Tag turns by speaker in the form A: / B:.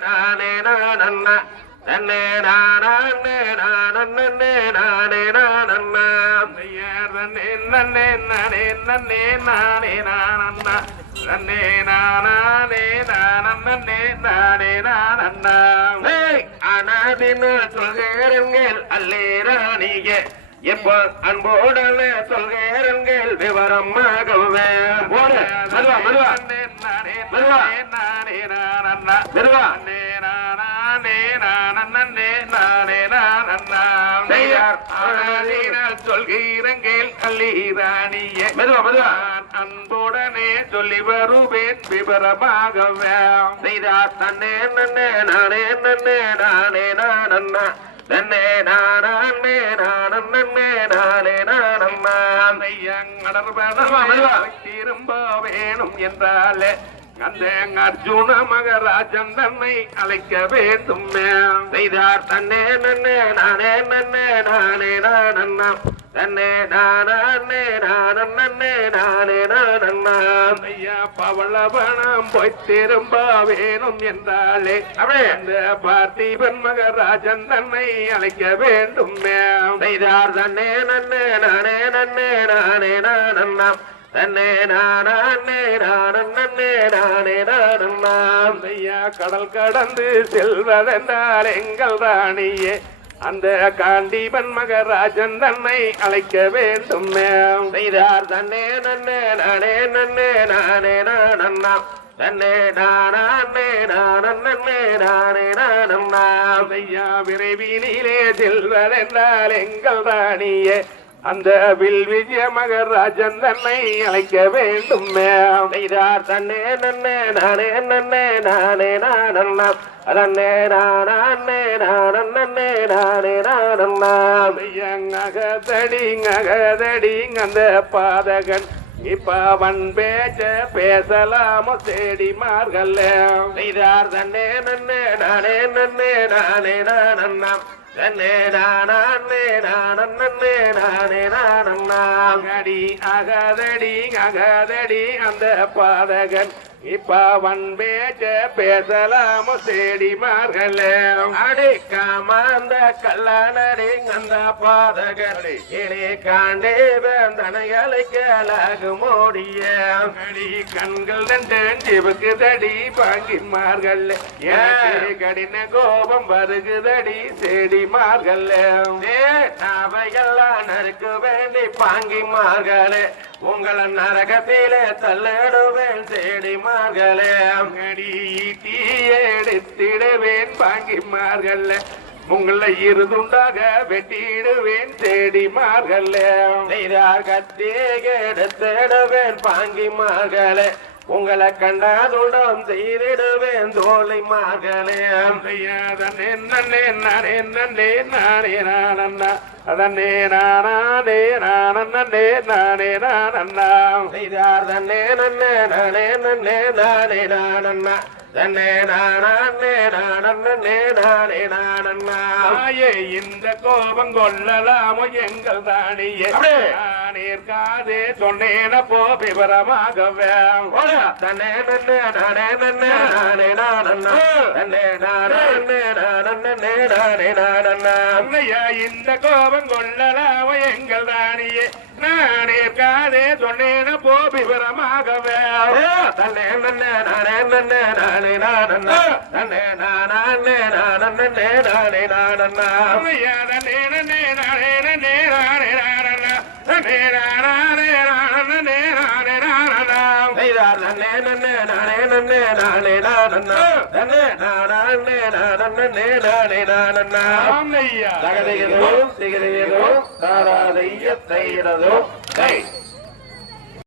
A: நானே நானண்ணா. நன்னே நானே நானே நானே நன்னே நானே நன்னே நானே நானண்ணா. நன்னே நானே நானே நானே அனாதின்னு சொல்கிறீர்கள் அல்லேராணியே எப்போ அன்போடல சொல்கிறீர்கள் விவரமாகவே. போடு மெதுவா மெதுவா. மெதுவா. மெதுவா சொல்கிறேன் கல்லீராணியே. மெதுவா மெதுவா அன்புடனே சொல்லி வருவேன் விவரமாகவே. செய்தார் தன்னே நன்னே நானே நன்னே நானே நானண்ணா நன்னே நானே நானே நானே நானண்ணா திரும்ப வேணும் என்றாலே. அந்த அர்ஜுன மகராஜன் தன்னை அழைக்க வேண்டும். செய்தார் தன்னே நன்னே நானே நன்னே நானே நானண்ணா தன்னே நானே நானே நானே நானண்ணா ஐயா பவளவனம் போய் திரும்ப வேணும் என்றாலே அப்படியே அந்த பார்த்திபன் மகராஜன் தன்னை அழைக்க வேண்டும் செய்தார் தன்னே நன்னே நானே நன்னே நானே நானண்ணா தன்னே நானே நானே நானே நானண்ணாம் ஐயா கடல் கடந்து செல்வதென்றால் எங்கள் ராணியே. அந்த காண்டிபன் மகராஜன் தன்னை அழைக்க வேண்டும் செய்தார் தன்னே நன்னே நானே நன்னே நானே நானண்ணாம் தன்னே நானே நானே நானே நானண்ணாம் ஐயா விரைவினிலே செல்வதென்றால் எங்கள் ராணியே. அந்த வில் விஜய மகராஜன் தன்னை அழைக்க வேண்டும் செய்தார். தன்னே நன்னே நானே நன்னே நானே நானண்ணா. அதன்னே நானே நானே நானே நானண்ணா. அகதடி அந்த பாதகன். இப்பவன் பேச்ச பேசலாமோ தேடிமார்கள் செய்தார். தன்னே நன்னே நானே நன்னே நானே நானண்ணா. அகதடி அகதடி அந்த பாதகன் இப்பவன் பேச்ச பேசலாமோ தேடிமார்களே அடிக்காம அந்த கல்லானடி அந்த பாதகன் இனி காண்டே வேந்தனைகளை கேளாகு மோடிய. அடி கண்கள் ரெண்டு சிவக்குதடி பாங்கிமார்கள் எனக்கு கடின கோபம் வருகுதடி செடிமார்கள். அவையெல்லாம் நறுக்கு வேண்டி பாங்கிமார்களே. உங்களை நரகத்திலே தள்ளிடுவேன் செடிமார்களே அடி ஈட்டியை எடுத்திடுவேன் பாங்கிமார்கள் உங்களை இருதுண்டாக வெட்டிடுவேன் தேடிமார்கள் செய்தார் கத்தி எடுத்திடுவேன் பாங்கிமார்களே உங்களை கண்டாதுடம் செய்திடுவேன் தோலை மார்களே. செய்யாதே நன்னே நானே நன்னே நானே நானண்ணா. அதன்னே நானே நானே நானே நானண்ணா. செய்தார் தன்னே நன்னே நானே நன்னே நானே நானண்ணா. நானே நானே நானே இந்த கோபம் கொள்ளலாமோ எங்கள் தானியே. நானேற்காதே சொன்னேன போ விவரமாகவே தன்னே நன்னே நானே நன்னே நானே நானண்ணா. தன்னே நானே நானே நானே அன்னையா இந்த கோபம் கொள்ளலாமோ எங்கள் தானியே. நானேற்காதே சொன்னேன போ விவரமாகவே. தன்னே நன்னே நானே நன்னே நானே நானே நானே நானே நன்னே நானே நன்னே. நானே நானே நானே நானே செய்தார் தன்னே நன்னே நானே நன்னே நானே நானண்ணா தன்னே நானே நானே நானே நானண்ணா
B: ஆமையா
A: தகதையதோ சிகதையதோ தாராதைய தையதோ Hey!